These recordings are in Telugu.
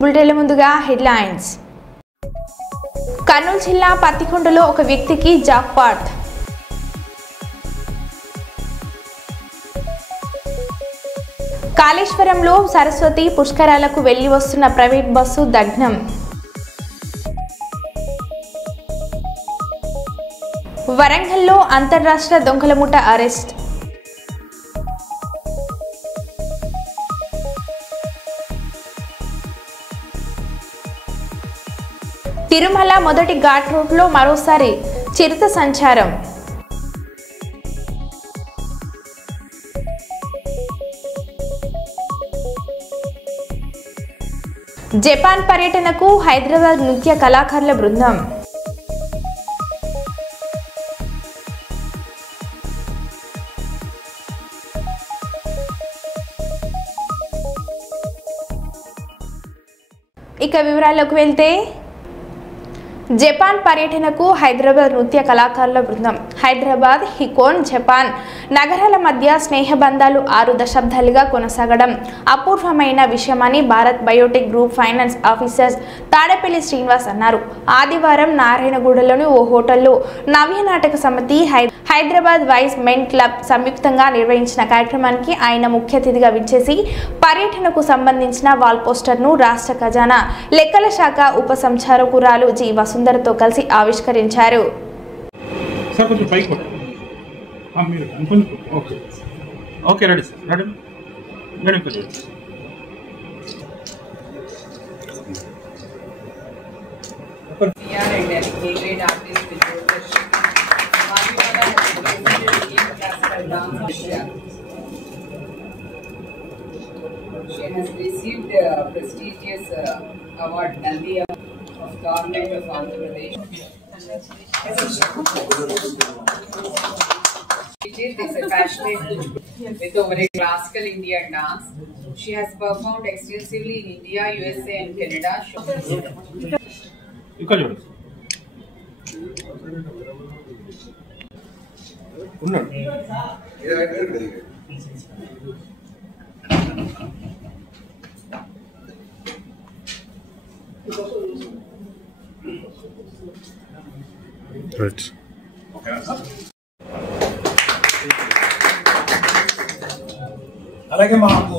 బులెటిన్ల ముందుగా హెడ్లైన్స్. కర్నూలు జిల్లా పత్తికొండలో ఒక వ్యక్తికి జాక్పాట్. కాళేశ్వరంలో సరస్వతి పుష్కరాలకు వెళ్లి వస్తున్న ప్రైవేట్ బస్సు దగ్నం. వరంగల్లో అంతర్రాష్ట్ర దొంగల ముఠ అరెస్ట్. తిరుమల మొదటి ఘాట్ రోడ్లో మరోసారి చిరుత సంచారం. జపాన్ పర్యటనకు హైదరాబాద్ నృత్య కళాకారుల బృందం. ఇక వివరాల్లోకి వెళ్తే, జపాన్ పర్యటనకు హైదరాబాద్ నృత్య కళాకారుల బృందం. హైదరాబాద్, హికోన్, జపాన్ నగరాల మధ్య స్నేహబంధాలు 6 దశాబ్దాలుగా కొనసాగడం అపూర్వమైన విషయమని Bharat Biotech group finance officer Tadepalli Srinivas అన్నారు. ఆదివారం నారాయణగూడలోని ఓ హోటల్లో నవ్య నాటక సమితి, హైదరాబాద్ వైస్ మెన్ క్లబ్ సంయుక్తంగా నిర్వహించిన కార్యక్రమానికి ఆయన ముఖ్య అతిథిగా విచ్చేసి పర్యటనకు సంబంధించిన వాల్ పోస్టర్ను రాష్ట్ర ఖజానా లెక్కల శాఖ ఉప సంచాలకురాలు జి వసుంధరతో కలిసి ఆవిష్కరించారు. She has received prestigious award Nandi of Government of Andhra Pradesh. She is a passionate with over a classical Indian dance. She has performed extensively in India, USA and Canada. Right. అలాగే మాకు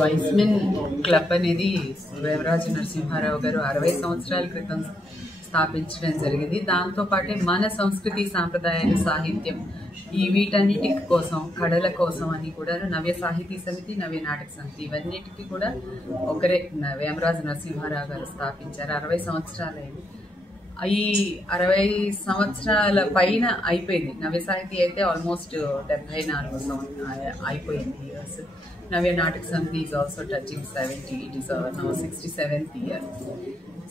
వైస్మెన్ క్లబ్ అనేది వేమరాజు నరసింహారావు గారు 60 సంవత్సరాల క్రితం స్థాపించడం జరిగింది. దాంతో పాటే మన సంస్కృతి, సాంప్రదాయాలు, సాహిత్యం ఈ వీటన్నిటి కోసం, కళల కోసం అని కూడా నవ్య సాహితీ సమితి, నవ్య నాటక సమితి ఇవన్నిటికీ కూడా ఒకరే వేమరాజు నరసింహారావు గారు స్థాపించారు. 60 సంవత్సరాలైంది. ఈ 60 సంవత్సరాల పైన అయిపోయింది. నవ్య సాహితీ అయితే ఆల్మోస్ట్ 74 అయిపోయింది ఇయర్స్. నవ్య నాటక సమితి is also touching 70. It is now 67th year.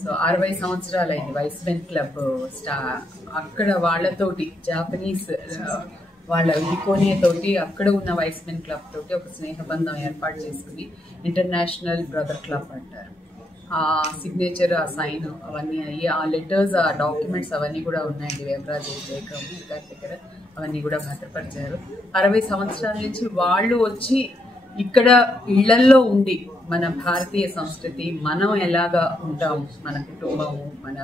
So 60 సంవత్సరాలు అయింది వైస్మెన్ క్లబ్ అక్కడ వాళ్ళతోటి జాపనీస్ వాళ్ళ హికోనియా తోటి అక్కడ ఉన్న వైస్మెన్ క్లబ్ తోటి ఒక స్నేహబంధం ఏర్పాటు చేసుకుని ఇంటర్నేషనల్ బ్రదర్ క్లబ్ అంటారు. ఆ సిగ్నేచర్, ఆ సైన్ అవన్నీ అయ్యి, ఆ లెటర్స్, ఆ డాక్యుమెంట్స్ అవన్నీ కూడా ఉన్నాయండి వేమరాజు దగ్గర. అవన్నీ కూడా భద్రపరిచారు. 60 సంవత్సరాల నుంచి వాళ్ళు వచ్చి ఇక్కడ ఇళ్లల్లో ఉండి మన భారతీయ సంస్కృతి, మనం ఎలాగా ఉంటాము, మన కుటుంబము, మన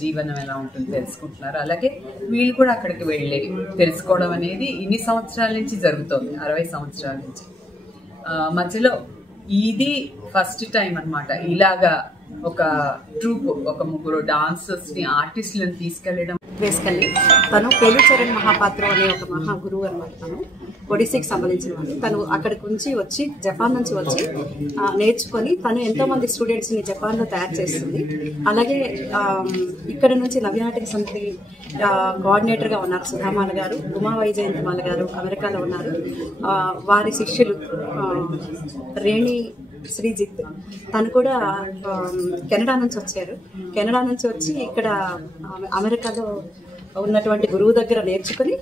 జీవనం ఎలా ఉంటుంది తెలుసుకుంటున్నారు. అలాగే వీళ్ళు కూడా అక్కడికి వెళ్ళి తెలుసుకోవడం అనేది ఇన్ని సంవత్సరాల నుంచి జరుగుతుంది. 60 సంవత్సరాల నుంచి. మధ్యలో ఇది ఫస్ట్ టైం అనమాట ఇలాగా ఒక ట్రూప్, ఒక 3 డాన్సర్స్ ని, ఆర్టిస్టులను తీసుకెళ్లి తను కేళుచరణ్ మహాపాత్ర అనే ఒక మహా గురువు అనమాట. తను ఒడిస్సాకి సంబంధించిన వాళ్ళు. తను అక్కడికి వచ్చి జపాన్ నుంచి వచ్చి నేర్చుకొని తను ఎంతో మంది స్టూడెంట్స్ ని జపాన్ లో తయారు చేస్తుంది. అలాగే ఇక్కడ నుంచి నవ్యనాటక సమితి కోఆర్డినేటర్ గా ఉన్నారు సుధామాల గారు, ఉమా వైజయంతిమాల గారు అమెరికాలో ఉన్నారు. వారి శిష్యులు రేణి శ్రీజిత్, తను కూడా కెనడా నుంచి వచ్చారు. కెనడా నుంచి వచ్చి ఇక్కడ అమెరికాలో ఉన్నటువంటి గురువు దగ్గర నేర్చుకుని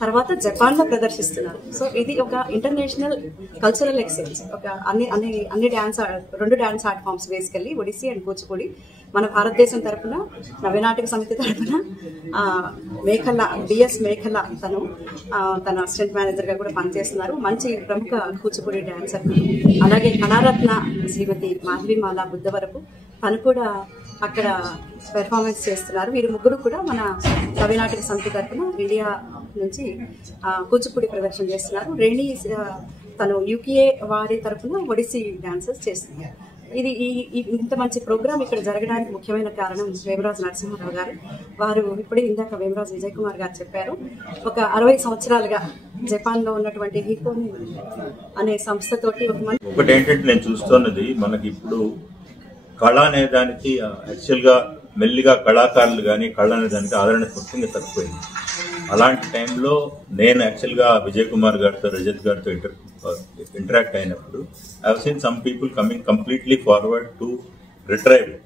తర్వాత జపాన్లో ప్రదర్శిస్తున్నారు. సో ఇది ఒక ఇంటర్నేషనల్ కల్చరల్ ఎక్స్చేంజ్. ఒక అన్ని dance 2 dance art forms basically Odissi and Kuchipudi. మన భారతదేశం తరఫున నవ్యనాటక సమితి తరఫున బిఎస్ మేఖల తన అసిస్టెంట్ మేనేజర్ గా కూడా పనిచేస్తున్నారు. మంచి ప్రముఖ కూచిపూడి డాన్సర్. అలాగే కళారత్న శ్రీమతి మాధవిమాల బుద్ధవరపు తను కూడా అక్కడ పెర్ఫార్మెన్స్ చేస్తున్నారు. వీరు ముగ్గురు కూడా మన నవ్యనాటక సమితి తరఫున ఇండియా నుంచి కూచిపూడి ప్రదర్శన చేస్తున్నారు. రేణి తను యూకే వారి తరఫున ఒడిస్సీ డాన్సెస్ చేస్తున్నారు. ఇది ఇంత మంచి ప్రోగ్రామ్ ఇక్కడ జరగడానికి ముఖ్యమైన కారణం వేమరాజు నరసింహారావు గారు. వారు ఇప్పుడే ఇందాక వేమరాజు విజయ్ కుమార్ గారు చెప్పారు, ఒక 60 సంవత్సరాలుగా జపాన్ లో ఉన్నటువంటి హికోన్ అనే సంస్థతోటి ఒకటి ఏంటంటే నేను చూస్తున్నది మనకి ఇప్పుడు కళ అనే దానికి యాక్చువల్ గా మెల్లిగా కళాకారులు కానీ కళ అనే దానికి ఆదరణ ముఖ్యంగా తగ్గిపోయింది. అలాంటి టైంలో నేను యాక్చువల్ గా విజయ్ కుమార్ గారితో రజత్ గారితో ఇంటరాక్ట్ అయినప్పుడు I have seen some people coming completely forward to retrieve it.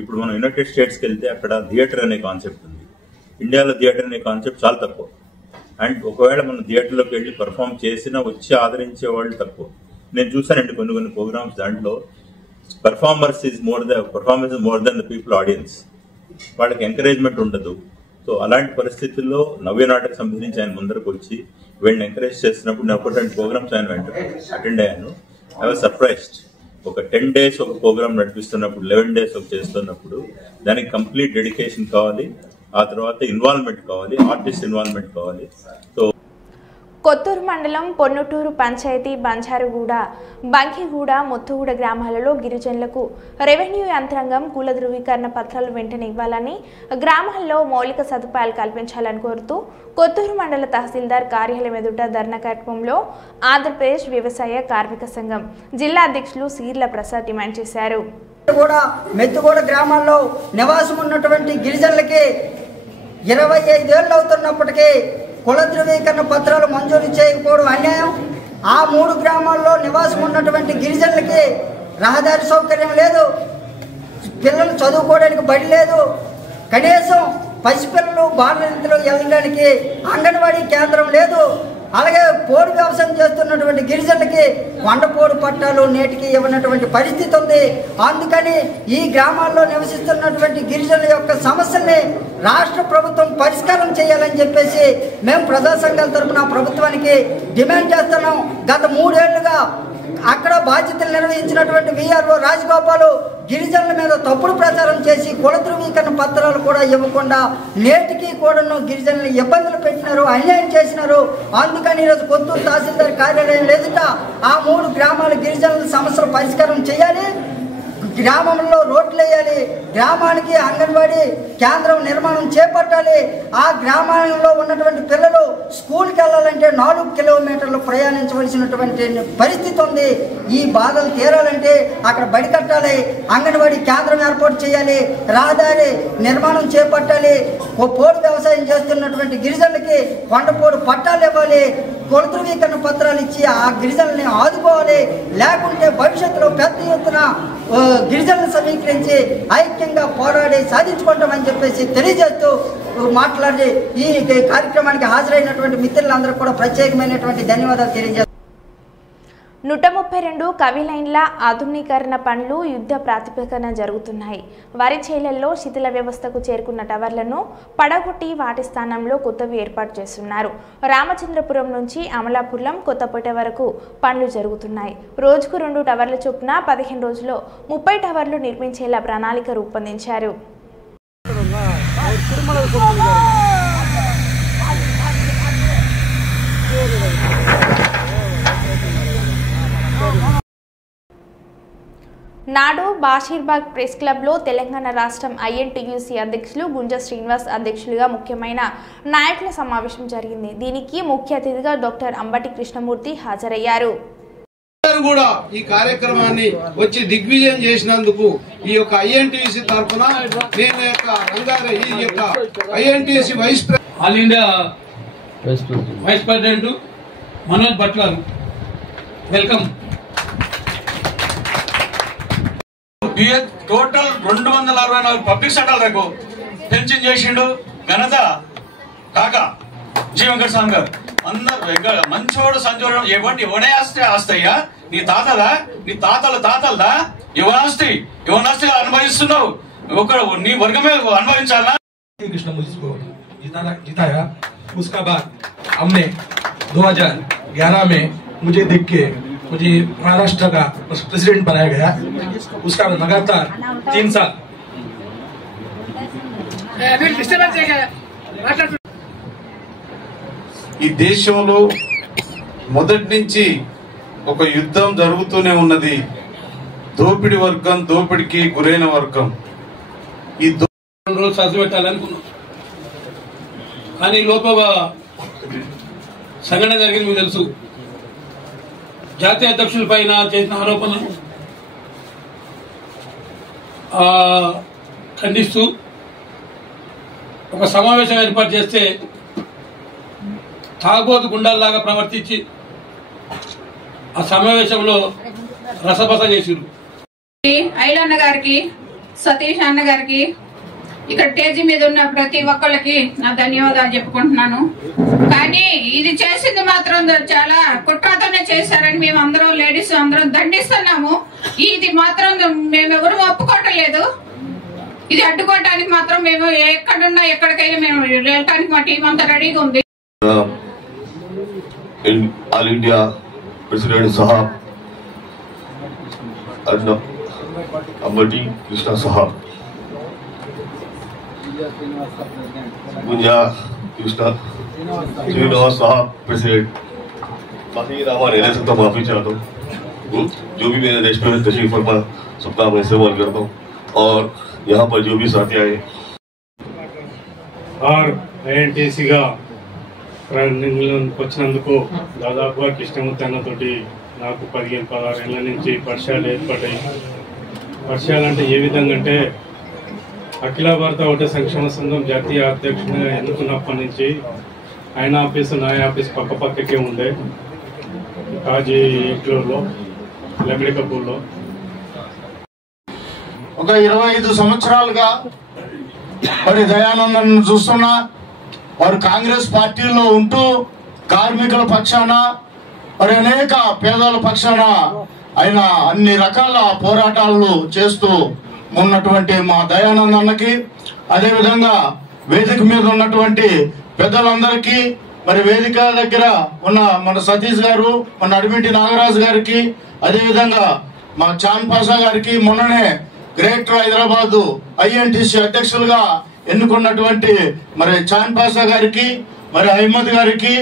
ఇప్పుడు మనం యునైటెడ్ స్టేట్స్కి వెళ్తే అక్కడ థియేటర్ అనే కాన్సెప్ట్ ఉంది. ఇండియాలో థియేటర్ అనే కాన్సెప్ట్ చాలా తక్కువ. అండ్ ఒకవేళ మనం థియేటర్లోకి వెళ్ళి పర్ఫామ్ చేసినా వచ్చి ఆదరించే వాళ్ళు తక్కువ. నేను చూసానండి కొన్ని ప్రోగ్రామ్స్, దాంట్లో performers is more than the people audience. వాళ్ళకి ఎంకరేజ్మెంట్ ఉండదు. సో అలాంటి పరిస్థితుల్లో నవ్యనాటక సమితి నుంచి ఆయన ముందరకు వచ్చి వీళ్ళని ఎంకరేజ్ చేస్తున్నప్పుడు నేను ఒకటి ప్రోగ్రామ్స్ ఆయన అటెండ్ అయ్యాను. I was surprised. ఒక 10 days ఒక ప్రోగ్రామ్ నడిపిస్తున్నప్పుడు 11 days ఒక చేస్తున్నప్పుడు దానికి కంప్లీట్ డెడికేషన్ కావాలి, ఆ తర్వాత ఇన్వాల్వ్మెంట్ కావాలి, ఆర్టిస్ట్ ఇన్వాల్వ్మెంట్ కావాలి. సో కొత్తూరు మండలం పొన్నుటూరు పంచాయతీ బంజారుగూడ, బంకిగూడ, ముత్తుగూడ గ్రామాలలో గిరిజనులకు రెవెన్యూ యంత్రాంగం కుల ధృవీకరణ పత్రాలు వెంటనే ఇవ్వాలని, గ్రామాల్లో మౌలిక సదుపాయాలు కల్పించాలని కోరుతూ కొత్తూరు మండల తహసీల్దార్ కార్యాలయం ఎదుట ధర్నా కార్యక్రమంలో ఆంధ్రప్రదేశ్ వ్యవసాయ కార్మిక సంఘం జిల్లా అధ్యక్షులు సీర్ల ప్రసాద్ డిమాండ్ చేశారు. మెత్తుగూడ గ్రామాల్లో నివాసం ఉన్నటువంటి గిరిజనులకి 25 ఏళ్ళు అవుతున్నప్పటికీ కుల ధృవీకరణ పత్రాలు మంజూరు చేయకపోవడం అన్యాయం. ఆ 3 గ్రామాల్లో నివాసం ఉన్నటువంటి గిరిజనులకి రహదారి సౌకర్యం లేదు, పిల్లలు చదువుకోవడానికి బడి లేదు, కనీసం పసిపిల్లలు బాలనీతిలో వెళ్ళడానికి అంగన్వాడీ కేంద్రం లేదు. అలాగే పోడు వ్యవసాయం చేస్తున్నటువంటి గిరిజనులకి వండపోడు పట్టాలు నేటికి ఇవ్వనటువంటి పరిస్థితి ఉంది. అందుకని ఈ గ్రామాల్లో నివసిస్తున్నటువంటి గిరిజనుల యొక్క సమస్యల్ని రాష్ట్ర ప్రభుత్వం పరిష్కారం చేయాలని చెప్పేసి మేము ప్రజా సంఘాల తరఫున ప్రభుత్వానికి డిమాండ్ చేస్తున్నాం. గత 3 ఏళ్లుగా అక్కడ బాధ్యతలు నిర్వహించినటువంటి విఆర్ఓ రాజగోపాలు గిరిజనుల మీద తప్పుడు ప్రచారం చేసి కుల ధృవీకరణ పత్రాలు కూడా ఇవ్వకుండా నేటికి కూడాను గిరిజనులు ఇబ్బందులు పెట్టినారు, అన్యాయం చేసినారు. అందుకని ఈరోజు కొత్తూరు తహసీల్దార్ కార్యాలయం ఎదుట ఆ 3 గ్రామాల గిరిజనుల సమస్యలు పరిష్కారం చేయాలి, గ్రామంలో రోడ్లు వేయాలి, గ్రామానికి అంగన్వాడీ కేంద్రం నిర్మాణం చేపట్టాలి. ఆ గ్రామంలో ఉన్నటువంటి పిల్లలు స్కూల్కి వెళ్ళాలంటే 4 కిలోమీటర్లు ప్రయాణించవలసినటువంటి పరిస్థితి ఉంది. ఈ బాధలు తీరాలంటే అక్కడ బడి కట్టాలి, అంగన్వాడీ కేంద్రం ఏర్పాటు చేయాలి, రహదారి నిర్మాణం చేపట్టాలి. పోడు వ్యవసాయం చేస్తున్నటువంటి గిరిజనులకి కొండపోడు పట్టాలు ఇవ్వాలి, కుల ధృవీకరణ పత్రాలు ఇచ్చి ఆ గిరిజనుల్ని ఆదుకోవాలి. లేకుంటే భవిష్యత్తులో పెద్ద ఎత్తున గిరిజనులను సమీకరించి ఐక్యంగా పోరాడి సాధించుకుంటామని చెప్పేసి తెలియజేస్తూ మాట్లాడి ఈ కార్యక్రమానికి హాజరైనటువంటి మిత్రులందరూ కూడా ప్రత్యేకమైనటువంటి ధన్యవాదాలు తెలియజేస్తారు. 132 కవి లైన్ల ఆధునీకరణ పనులు యుద్ధ ప్రాతిపదికన జరుగుతున్నాయి. వరి చేలల్లో శిథిల వ్యవస్థకు చేరుకున్న టవర్లను పడగొట్టి వాటి స్థానంలో కొత్తవి ఏర్పాటు చేస్తున్నారు. రామచంద్రపురం నుంచి అమలాపురం, కొత్తపేట వరకు పనులు జరుగుతున్నాయి. రోజుకు 2 టవర్ల చొప్పున 15 రోజుల్లో 30 టవర్లు నిర్మించేలా ప్రణాళిక రూపొందించారు. నాడు బాషీర్బాగ్ ప్రెస్ క్లబ్లో తెలంగాణ రాష్ట్రం ఐఎన్టీయూసీ అధ్యక్షులు గుంజ శ్రీనివాస్ అధ్యక్షులుగా ముఖ్యమైన నాయకుల సమావేశం జరిగింది. దీనికి ముఖ్య అతిథిగా డాక్టర్ అంబటి కృష్ణమూర్తి హాజరయ్యారు. కూడా ఈ కార్యక్రమాన్ని వచ్చి దిగ్విజయం చేసినందుకు ఈ యొక్క ఐఎన్టీయూసీ తరఫున నేను రంగారెడ్డి ఈ యొక్క INTUC all India vice president Manoj బట్లర్ వెల్కమ్. టోటల్ 264 పబ్లిక్ సెక్టార్లకు పెన్షన్ చేసిండు ఘనత కాగా జీ వెంకట స్వామి గారు అందరు మంచోడు సంచోడు ఎవడే ఆస్తయ్యా నీ తాతదా నీ తాతలదా యువనాస్తిగా అనుభవిస్తున్నావు నీ వర్గమే అనుభవించాలా कृष्ण मुझे को जिताया। उसका बाद हमने 2011 में मुझे देख के मुझे महाराष्ट्र का प्रेसिडेंट बनाया गया। उसका लगातार 3 साल ఈ దేశంలో మొదటి నుంచి ఒక యుద్ధం జరుగుతూనే ఉన్నది. దోపిడి వర్గం దోపిడికి గురైన వర్గం. ఈ రోజు చదువు పెట్టాలనుకున్నాం, కానీ లోపల సంఘటన జరిగింది మీకు తెలుసు. జాతీయ అధ్యక్షుల పైన చేసిన ఆరోపణలు ఖండిస్తూ ఒక సమావేశం ఏర్పాటు చేస్తే తాగోతు గుండాల్లాగా ప్రవర్తించి ఆ సమావేశంలో రసపస చేసిరు. ఐలన్న గారికి, సతీష్ అన్న గారికి, ఇక్కడ స్టేజీ మీద ఉన్న ప్రతి ఒక్కళ్ళకి నా ధన్యవాదాలు చెప్పుకుంటున్నాను. కానీ ఇది చేసింది మాత్రం చాలా కుట్రతోనే చేశారని మేము అందరం లేడీస్ అందరం దండిస్తున్నాము. ఇది మాత్రం మేమెవరు ఒప్పుకోవటం లేదు. ఇది అడ్డుకోవటానికి మాత్రం మేము ఎక్కడున్నా ఎక్కడికైనా మేము వెళ్ళటానికి మా టీం అంతా రెడీగా ఉంది. ఆల్ ఇండియా ప్రెసిడెంట్ సాహబ్ అంబటి కృష్ణ సాహబ్, गुंजा कृष्णा श्रीनिवास साहब प्रेसिडेंट, बाकी नामा नहीं ले सकता, माफी चाहता हूँ। जो भी मेरे देश में तशरीफ फरमा सबका मैं इस्तेमाल करता हूँ और यहाँ पर जो भी साथी आए और ఐఎన్టీసీగా వచ్చినందుకు దాదాపుగా కృష్ణమూర్తి అన్నతోటి నాకు 15-16 ఏళ్ల నుంచి పరిచయాలు ఏర్పడ్డాయి. పరిచయాలు అంటే ఏ విధంగా అంటే అఖిల భారత ఒకటే సంక్షేమ సంఘం జాతీయ అధ్యక్షునిగా ఎన్నుకున్నప్పటి నుంచి ఆయన ఆఫీసు నా ఆఫీస్ పక్కపక్కకే ఉండే కాజీ ఇంట్లోలో లమిడి కపూర్లో. ఒక 25 సంవత్సరాలుగా మరి దయానందన్ చూస్తున్నా వారు కాంగ్రెస్ పార్టీలో ఉంటూ కార్మికుల పక్షాన మరి అనేక పేదల పక్షాన ఆయన అన్ని రకాల పోరాటాలు చేస్తూ ఉన్నటువంటి మా దయానంద్ అన్నకి, అదేవిధంగా వేదిక మీద ఉన్నటువంటి పెద్దలందరికీ, మరి వేదిక దగ్గర ఉన్న మన సతీష్ గారు, మన అడిమిటి నాగరాజు గారికి, అదేవిధంగా మా చాన్ పాషా గారికి, మొన్ననే గ్రేటర్ హైదరాబాద్ ఐఎన్టీసీ అధ్యక్షులుగా ఎన్నుకున్నటువంటి మరి చాన్ పాషా గారికి, మరి అహ్మద్ గారికి,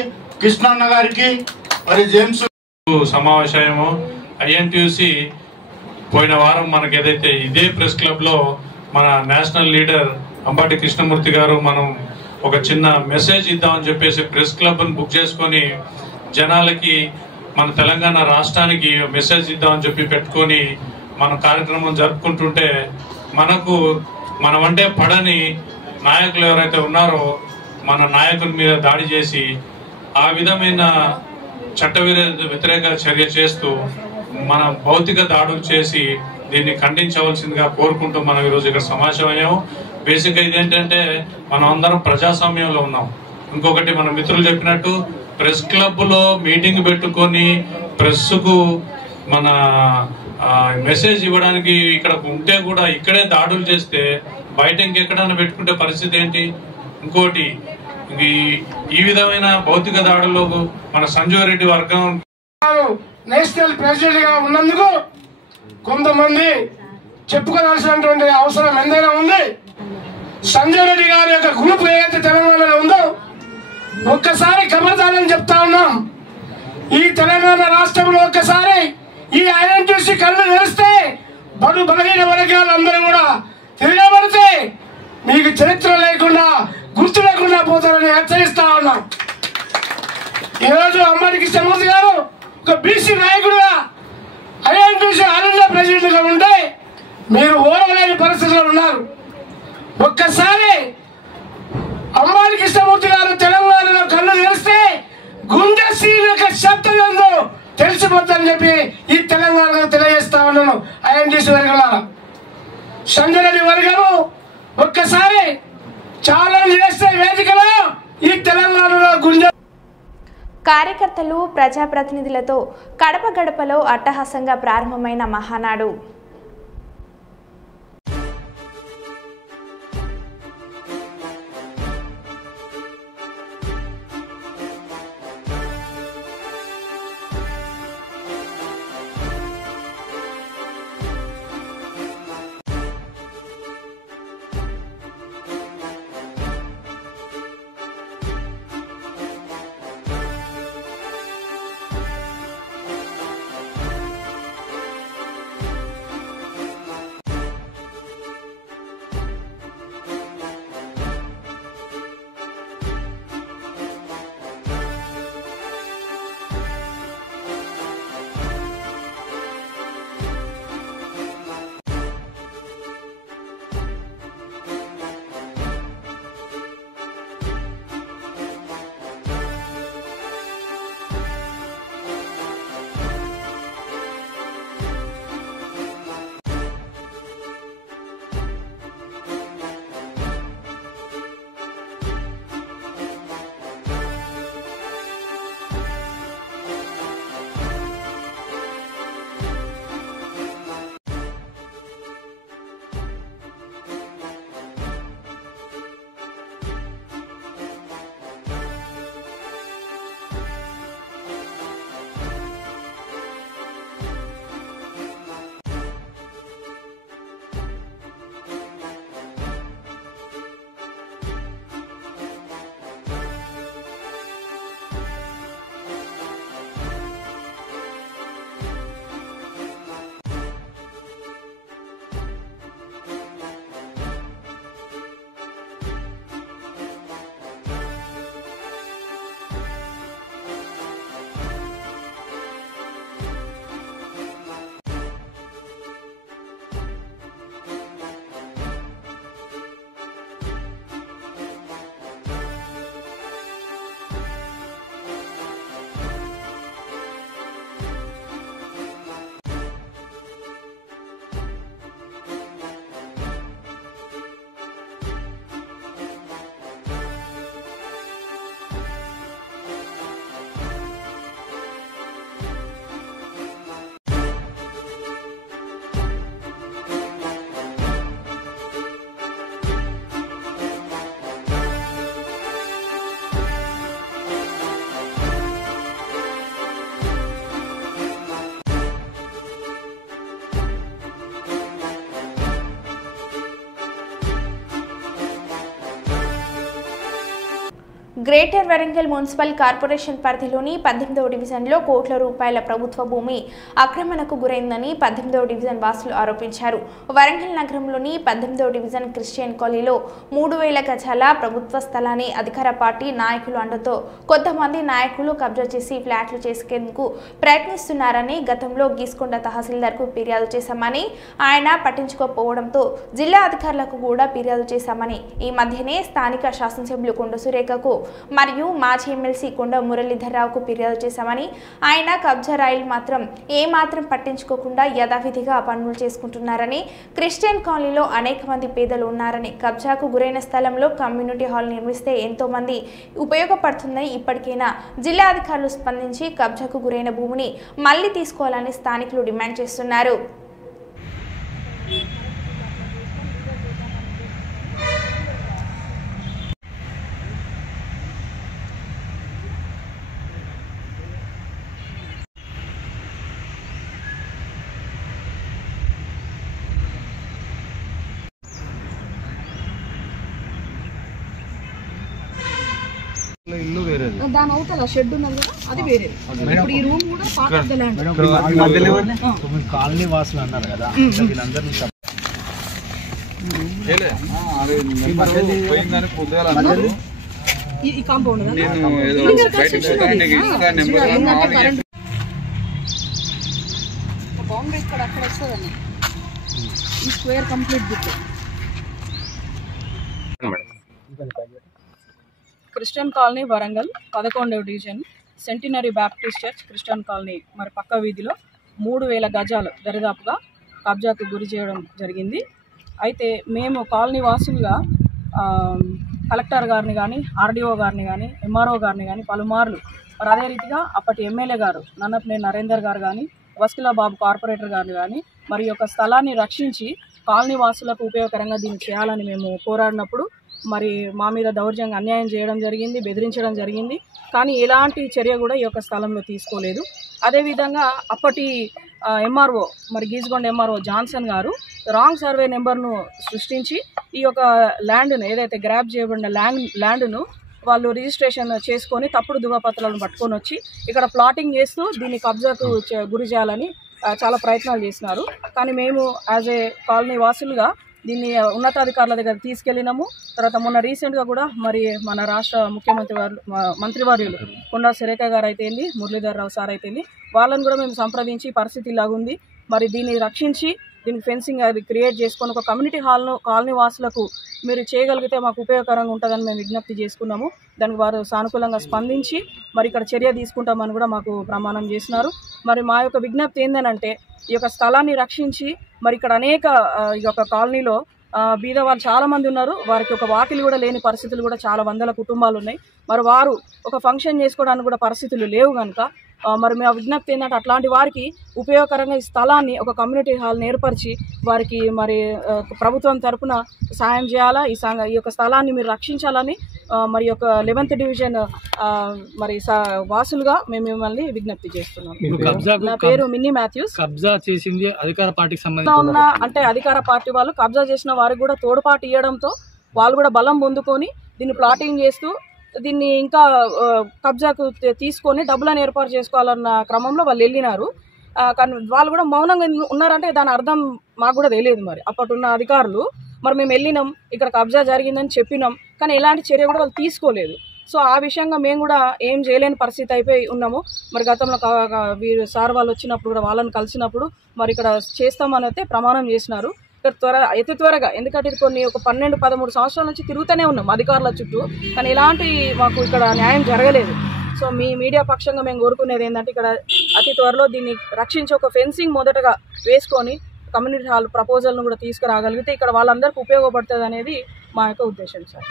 కృష్ణన్న గారికి, మరి జేమ్స్ సమావేశము ఐఎన్టీసీ పోయిన వారం మనకి ఏదైతే ఇదే ప్రెస్ క్లబ్ లో మన నేషనల్ లీడర్ అంబటి కృష్ణమూర్తి గారు మనం ఒక చిన్న మెసేజ్ ఇద్దామని చెప్పేసి ప్రెస్ క్లబ్ బుక్ చేసుకొని జనాలకి మన తెలంగాణ రాష్ట్రానికి మెసేజ్ ఇద్దామని చెప్పి పెట్టుకొని మన కార్యక్రమం జరుపుకుంటుంటే మనమంటే పడని నాయకులు ఎవరైతే ఉన్నారో మన నాయకుల మీద దాడి చేసి ఆ విధమైన చట్ట వ్యతిరేక చర్య చేస్తూ మన భౌతిక దాడులు చేసి దీన్ని ఖండించవలసిందిగా కోరుకుంటూ మనం ఈరోజు ఇక్కడ సమావేశం అయ్యాము. బేసిక్ గా ఇదేంటంటే మనం అందరం ప్రజాస్వామ్యంలో ఉన్నాం. ఇంకొకటి మన మిత్రులు చెప్పినట్టు ప్రెస్ క్లబ్ లో మీటింగ్ పెట్టుకొని ప్రెస్ కు మన మెసేజ్ ఇవ్వడానికి ఇక్కడ ఉంటే కూడా ఇక్కడే దాడులు చేస్తే బయట ఇంకెక్కడైనా పెట్టుకుంటే పరిస్థితి ఏంటి? ఇంకోటి ఈ విధమైన భౌతిక దాడుల్లో మన సంజీవ్ రెడ్డి వర్గం నేషనల్ ప్రెసిడెంట్ గా ఉన్నందుకు కొంతమంది చెప్పుకోవాల్సినటువంటి అవసరం ఎంతైనా ఉంది. సంజయ్ రెడ్డి గారి యొక్క గ్రూప్ ఏదైతే తెలంగాణలో ఉందో ఒక్కసారి ఖబర్దారని చెప్తా ఉన్నాం. ఈ తెలంగాణ రాష్ట్రంలో ఒక్కసారి ఈ ఐఎన్టీసీ కళ్ళు తెరిస్తే బడు బలహీన వర్గాలందరూ కూడా తిరగబడితే మీకు చరిత్ర లేకుండా గుర్తు లేకుండా పోతారని హెచ్చరిస్తా ఉన్నాం. ఈరోజు అంబటి కృష్ణమూర్తి గారు ఒక బీసీ నాయకుడుగా ఐఎన్టీసీ ఆల్ ఇండియా ప్రెసిడెంట్ గా ఉంటే మీరు ఓడలేని పరిస్థితిలో ఉన్నారు. ఒక్కసారి అంబటి కృష్ణమూర్తి గారు తెలంగాణలో కళ్ళు తెరిస్తే గుండె సీన్ యొక్క శబ్దం ఏందో తెలిసిపోతుందని చెప్పి ఈ తెలంగాణలో తెలియజేస్తా ఉన్నాను. ఐఎన్టీసీ వర్గాల సంజయ్ రెడ్డి వర్గము ఒక్కసారి ఛాలెంజ్ చేస్తే వేదికలో ఈ తెలంగాణలో గుంజ కార్యకర్తలు ప్రజాప్రతినిధులతో కడప గడపలో అట్టహాసంగా ప్రారంభమైన Mahanadu. Greater Warangal municipal corporation పరిధిలోని 18వ డివిజన్లో కోట్ల రూపాయల ప్రభుత్వ భూమి ఆక్రమణకు గురైందని 18వ డివిజన్ వాసులు ఆరోపించారు. వరంగల్ నగరంలోని 18వ డివిజన్ క్రిస్టియన్ కాలనీలో 3000 గజాల ప్రభుత్వ స్థలాన్ని అధికార పార్టీ నాయకులు అండతో కొంతమంది నాయకులు కబ్జా చేసి ఫ్లాట్లు చేసుకేందుకు ప్రయత్నిస్తున్నారని గతంలో గీసుకొండ తహసీల్దార్కు ఫిర్యాదు చేశామని, ఆయన పట్టించుకోకపోవడంతో జిల్లా అధికారులకు కూడా ఫిర్యాదు చేశామని, ఈ మధ్యనే స్థానిక శాసనసభ్యులు కొండ సురేఖకు మరియు మాజీ ఎమ్మెల్సీ కొండ మురళీధర్రావుకు ఫిర్యాదు చేశామని, ఆయన కబ్జా రాయిలు మాత్రం ఏమాత్రం పట్టించుకోకుండా యథావిధిగా పనులు చేసుకుంటున్నారని, క్రిస్టియన్ కాలనీలో అనేక మంది పేదలు ఉన్నారని, కబ్జాకు గురైన స్థలంలో కమ్యూనిటీ హాల్ నిర్మిస్తే ఎంతో మంది ఉపయోగపడుతుందని, ఇప్పటికైనా జిల్లా అధికారులు స్పందించి కబ్జాకు గురైన భూమిని మళ్లీ తీసుకోవాలని స్థానికులు డిమాండ్ చేస్తున్నారు. ఇల్లు వేరే, దాని అవతల షెడ్ ఉన్నది కదా, అది వేరే. ఇప్పుడు ఈ రూమ్ కూడా part of the land. Colony వాసులు అన్నారు కదా, వీళ్ళందరినీ ఈ కాంపౌండ్ బౌండరీ ఇక్కడ అక్కడ వస్తుందండి. ఈ square complete book. Christian colony Warangal 11వ division centenary Baptist church Christian colony మరి పక్క వీధిలో 3000 గజాలు దరిదాపుగా కబ్జాకు గురి చేయడం జరిగింది. అయితే మేము కాలనీ వాసులుగా కలెక్టర్ గారిని కానీ, ఆర్డీఓ గారిని కానీ, ఎంఆర్ఓ గారిని కానీ పలుమార్లు, మరి అదే రీతిగా అప్పటి ఎమ్మెల్యే గారు నన్నపనేని నరేందర్ గారు కానీ, వస్కిలా బాబు కార్పొరేటర్ గారిని కానీ మరి యొక్క స్థలాన్ని రక్షించి కాలనీ వాసులకు ఉపయోగకరంగా దీన్ని చేయాలని మేము పోరాడినప్పుడు మరి మా మీద దౌర్జన్యంగా అన్యాయం చేయడం జరిగింది, బెదిరించడం జరిగింది. కానీ ఎలాంటి చర్య కూడా ఈ యొక్క స్థలంలో తీసుకోలేదు. అదేవిధంగా అప్పటి ఎంఆర్ఓ మరి గీజగొండ ఎంఆర్ఓ జాన్సన్ గారు రాంగ్ సర్వే నెంబర్ను సృష్టించి ఈ యొక్క ల్యాండ్ను ఏదైతే గ్రాప్ చేయబడిన ల్యాండ్ను వాళ్ళు రిజిస్ట్రేషన్ చేసుకొని తప్పుడు ధృవపత్రాలను పట్టుకొని వచ్చి ఇక్కడ ప్లాటింగ్ చేస్తూ దీన్ని కబ్జాకు గురి చేయాలని చాలా ప్రయత్నాలు చేసినారు. కానీ మేము యాజ్ ఏ కాలనీ వాసులుగా దీన్ని ఉన్నతాధికారుల దగ్గర తీసుకెళ్ళినాము. తర్వాత మొన్న రీసెంట్గా కూడా మరి మన రాష్ట్ర ముఖ్యమంత్రి మంత్రివర్యులు కొండా సురేఖ గారు అయితేంది, మురళీధర్ రావు సార్ అయితేంది, వాళ్ళని కూడా మేము సంప్రదించి పరిస్థితి ఇలాగుంది, మరి దీన్ని రక్షించి దీనికి ఫెన్సింగ్ అది క్రియేట్ చేసుకొని ఒక కమ్యూనిటీ హాల్ను కాలనీ వాసులకు మీరు చేయగలిగితే మాకు ఉపయోగకరంగా ఉంటుందని మేము విజ్ఞప్తి చేసుకున్నాము. దానికి వారు సానుకూలంగా స్పందించి మరి ఇక్కడ చర్య తీసుకుంటామని కూడా మాకు ప్రమాణం చేసినారు. మరి మా యొక్క విజ్ఞప్తి ఏంటంటే ఈ యొక్క స్థలాన్ని రక్షించి మరి ఇక్కడ అనేక ఈ యొక్క కాలనీలో బీద వాళ్ళు చాలా మంది ఉన్నారు. వారికి ఒక వాకిలి కూడా లేని పరిస్థితులు కూడా చాలా వందల కుటుంబాలు ఉన్నాయి. మరి వారు ఒక ఫంక్షన్ చేసుకోవడానికి కూడా పరిస్థితులు లేవు కనుక మరి మా విజ్ఞప్తి ఏంటంటే అట్లాంటి వారికి ఉపయోగకరంగా ఈ స్థలాన్ని ఒక కమ్యూనిటీ హాల్ని ఏర్పరిచి వారికి మరి ప్రభుత్వం తరఫున సాయం చేయాలా, ఈ యొక్క స్థలాన్ని మీరు రక్షించాలని మరి యొక్క 11th డివిజన్ మరి వాసులుగా మేము మిమ్మల్ని విజ్ఞప్తి చేస్తున్నాం. నా పేరు మిన్నీ మాథ్యూస్. కబ్జా చేసింది అధికార పార్టీకి సంబంధించిన ఉన్న అంటే అధికార పార్టీ వాళ్ళు కబ్జా చేసిన వారికి కూడా తోడ్పాటు ఇవ్వడంతో వాళ్ళు కూడా బలం పొందుకొని దీన్ని ప్లాటింగ్ చేస్తూ దీన్ని ఇంకా కబ్జాకు తీసుకొని డబ్బులను ఏర్పాటు చేసుకోవాలన్న క్రమంలో వాళ్ళు వెళ్ళినారు. కానీ వాళ్ళు కూడా మౌనంగా ఉన్నారంటే దాని అర్థం మాకు కూడా తెలియదు. మరి అప్పటిన్న అధికారులు మరి మేము వెళ్ళినాం, ఇక్కడ కబ్జా జరిగిందని చెప్పినాం, కానీ ఎలాంటి చర్య కూడా వాళ్ళు తీసుకోలేదు. సో ఆ విషయంగా మేము కూడా ఏం చేయలేని పరిస్థితి అయిపోయి ఉన్నాము. మరి గతంలో వీరు సార్ వాళ్ళు వచ్చినప్పుడు కూడా వాళ్ళని కలిసినప్పుడు మరి ఇక్కడ చేస్తామని అయితే ప్రమాణం చేసినారు. ఇక్కడ అతి త్వరగా, ఎందుకంటే ఇది కొన్ని ఒక 12-13 సంవత్సరాల నుంచి తిరుగుతూనే ఉన్నాం అధికారుల చుట్టూ, కానీ ఎలాంటి మాకు ఇక్కడ న్యాయం జరగలేదు. సో మీ మీడియా పక్షంగా మేము కోరుకునేది ఏంటంటే ఇక్కడ అతి త్వరలో దీన్ని రక్షించి ఒక ఫెన్సింగ్ మొదటగా వేసుకొని కమ్యూనిటీ హాల్ ప్రపోజల్ను కూడా తీసుకురాగలిగితే ఇక్కడ వాళ్ళందరికీ ఉపయోగపడుతుంది అనేది మా యొక్క ఉద్దేశం సార్.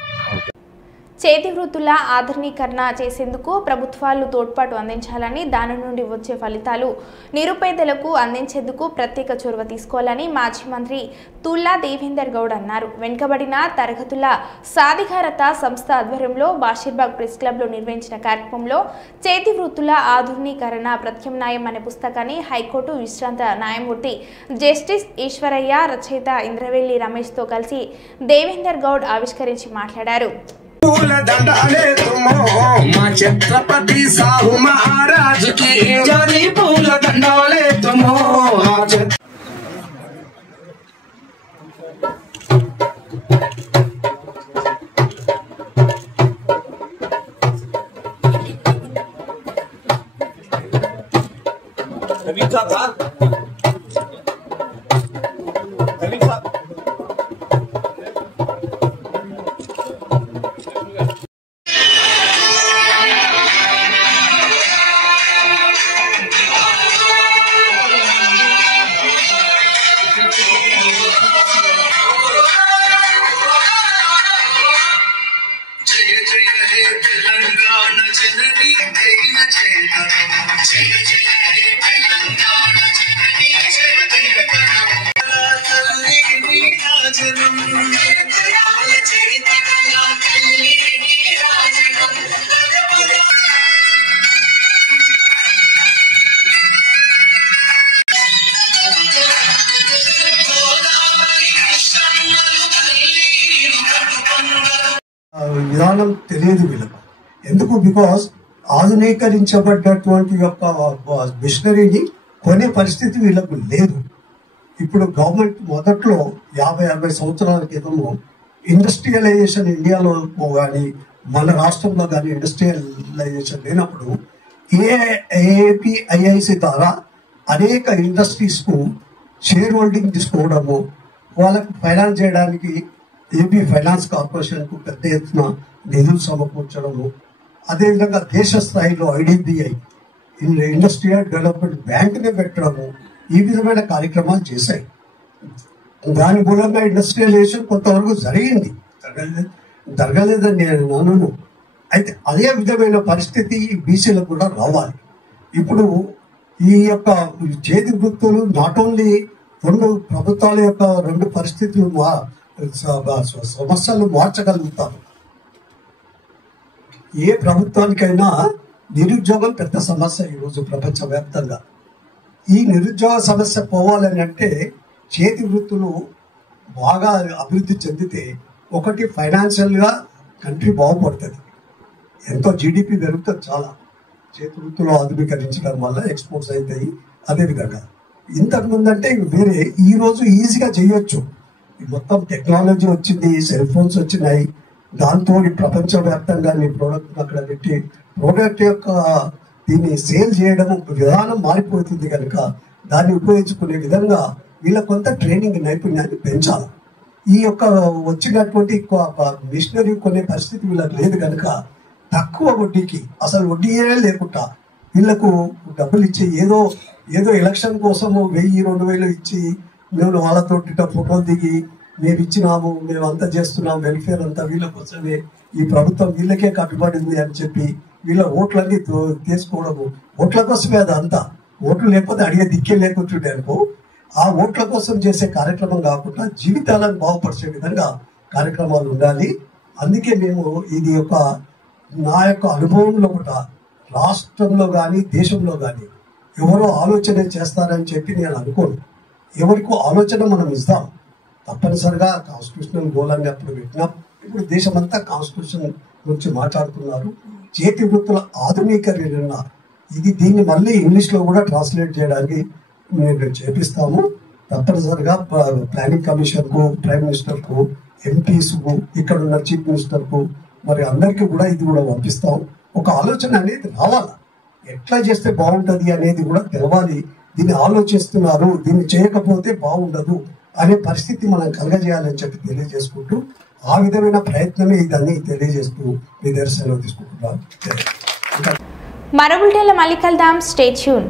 చేతి వృత్తుల ఆధునీకరణ చేసేందుకు ప్రభుత్వాలు తోడ్పాటు అందించాలని, దాని నుండి వచ్చే ఫలితాలు నిరుపేదలకు అందించేందుకు ప్రత్యేక చొరవ తీసుకోవాలని మాజీ మంత్రి తుల్లా దేవేందర్ గౌడ్ అన్నారు. వెనుకబడిన తరగతుల సాధికారత సంస్థ ఆధ్వర్యంలో బాషీర్బాగ్ ప్రెస్ క్లబ్లో నిర్వహించిన కార్యక్రమంలో చేతి వృత్తుల ఆధునీకరణ ప్రత్యామ్నాయం అనే పుస్తకాన్ని హైకోర్టు విశ్రాంత న్యాయమూర్తి జస్టిస్ ఈశ్వరయ్య, రచయిత ఇంద్రవెల్లి రమేష్తో కలిసి దేవేందర్ గౌడ్ ఆవిష్కరించి మాట్లాడారు. పూల దండాలే తుమో మా ఛత్రపతి సాహు మహారాజ్ కి జరీ పూల దండాలే తుమో कविता था कविता విధానం తెలియదు వీళ్ళకు. ఎందుకు? బికాస్ ఆధునీకరించబడ్డటువంటి యొక్క మిషనరీని కొనే పరిస్థితి వీళ్ళకు లేదు. ఇప్పుడు గవర్నమెంట్ మొదట్లో 50-60 సంవత్సరాల క్రితము ఇండస్ట్రియలైజేషన్ ఇండియాలో కానీ మన రాష్ట్రంలో కానీ ఇండస్ట్రియలైజేషన్ లేనప్పుడు ఏఐఐసి ద్వారా అనేక ఇండస్ట్రీస్ కు షేర్ హోల్డింగ్ తీసుకోవడము, వాళ్ళకు ఫైనాన్స్ చేయడానికి ఏపీ ఫైనాన్స్ కార్పొరేషన్ కు పెద్ద ఎత్తున నిధులు సమకూర్చడము, అదేవిధంగా దేశ స్థాయిలో ఐడిబిఐ ఇండస్ట్రియల్ డెవలప్మెంట్ బ్యాంక్ ని పెట్టడము, ఈ విధమైన కార్యక్రమాలు చేశాయి. దాని మూలంగా ఇండస్ట్రియలైజేషన్ కొంతవరకు జరిగింది. జరగలేదని నేను అనను. అయితే అదే విధమైన పరిస్థితి బీసీలకు కూడా రావాలి. ఇప్పుడు ఈ యొక్క చేతి వృత్తులు నాట్ ఓన్లీ రెండు ప్రభుత్వాల యొక్క రెండు పరిస్థితులు సమస్యలు మార్చగలుగుతారు. ఏ ప్రభుత్వానికైనా నిరుద్యోగం పెద్ద సమస్య ఈరోజు ప్రపంచవ్యాప్తంగా. ఈ నిరుద్యోగ సమస్య పోవాలని అంటే చేతి వృత్తులు బాగా అభివృద్ధి చెందితే ఒకటి ఫైనాన్షియల్గా కంట్రీ బాగుపడుతుంది, ఎంతో జీడిపి పెరుగుతుంది. చాలా చేతి వృత్తులు ఆధునీకరించడం వల్ల ఎక్స్పోర్ట్స్ అవుతాయి. అదేవిధంగా ఇంతకు ముందు అంటే వేరే ఈ రోజు ఈజీగా చేయొచ్చు. మొత్తం టెక్నాలజీ వచ్చింది, సెల్ ఫోన్స్ వచ్చినాయి. దాంతో ప్రపంచవ్యాప్తంగా నీ ప్రోడక్ట్ అక్కడ పెట్టి ప్రోడక్ట్ యొక్క దీన్ని సేల్ చేయడం విధానం మారిపోతుంది కనుక దాన్ని ఉపయోగించుకునే విధంగా వీళ్ళ కొంత ట్రైనింగ్ నైపుణ్యాన్ని పెంచాలి. ఈ యొక్క వచ్చినటువంటి మిషనరీ కొనే పరిస్థితి వీళ్ళకి లేదు కనుక తక్కువ వడ్డీకి, అసలు వడ్డీయే లేకుండా వీళ్ళకు డబ్బులు ఇచ్చి ఏదో ఎలక్షన్ కోసము 1000-2000 ఇచ్చి మేము వాళ్ళతో ఫోటోలు దిగి మేము ఇచ్చినాము, మేము అంతా చేస్తున్నాం, వెల్ఫేర్ అంతా వీళ్ళ కోసమే, ఈ ప్రభుత్వం వీళ్ళకే కట్టుబడింది అని చెప్పి వీళ్ళ ఓట్లన్నీ తీసుకోవడము. ఓట్ల కోసమే అది అంతా. ఓట్లు లేకపోతే అడిగే దిక్కే లేకుంటుండే అనుకో. ఆ ఓట్ల కోసం చేసే కార్యక్రమం కాకుండా జీవితాలను బాగుపరిచే విధంగా కార్యక్రమాలు ఉండాలి. అందుకే మేము ఇది నా యొక్క అనుభవంలో కూడా రాష్ట్రంలో కానీ దేశంలో కానీ ఎవరో ఆలోచన చేస్తారని చెప్పి నేను అనుకోను. ఎవరికో ఆలోచన మనం ఇస్తాం. తప్పనిసరిగా కాన్స్టిట్యూషనల్ గోల్ అని అప్పుడు పెట్టినాం. ఇప్పుడు దేశమంతా కాన్స్టిట్యూషన్ గురించి మాట్లాడుతున్నారు. చేతి వృత్తుల ఆధునీకరణ దీన్ని మళ్ళీ ఇంగ్లీష్లో కూడా ట్రాన్స్లేట్ చేయడానికి మేము చేపిస్తాము. తప్పనిసరిగా ప్లానింగ్ కమిషన్కు, ప్రైమ్ మినిస్టర్కు, ఎంపీస్కు, ఇక్కడ ఉన్న చీఫ్ మినిస్టర్కు మరి అందరికీ కూడా ఇది కూడా పంపిస్తాం. ఒక ఆలోచన అనేది రావాలి, ఎట్లా చేస్తే బాగుంటుంది అనేది కూడా తెలవాలి. దీన్ని ఆలోచిస్తున్నారు, దీన్ని చేయకపోతే బాగుండదు అనే పరిస్థితి మనం కలగజేయాలని చెప్పి తెలియజేసుకుంటూ ఆ విధమైన ప్రయత్నమే ఇదని తెలియజేస్తూ మీ దగ్గర సెలవు తీసుకుంటున్నాను. మరో బులెటిన్లో మళ్ళీ కలుద్దాం. Stay tune.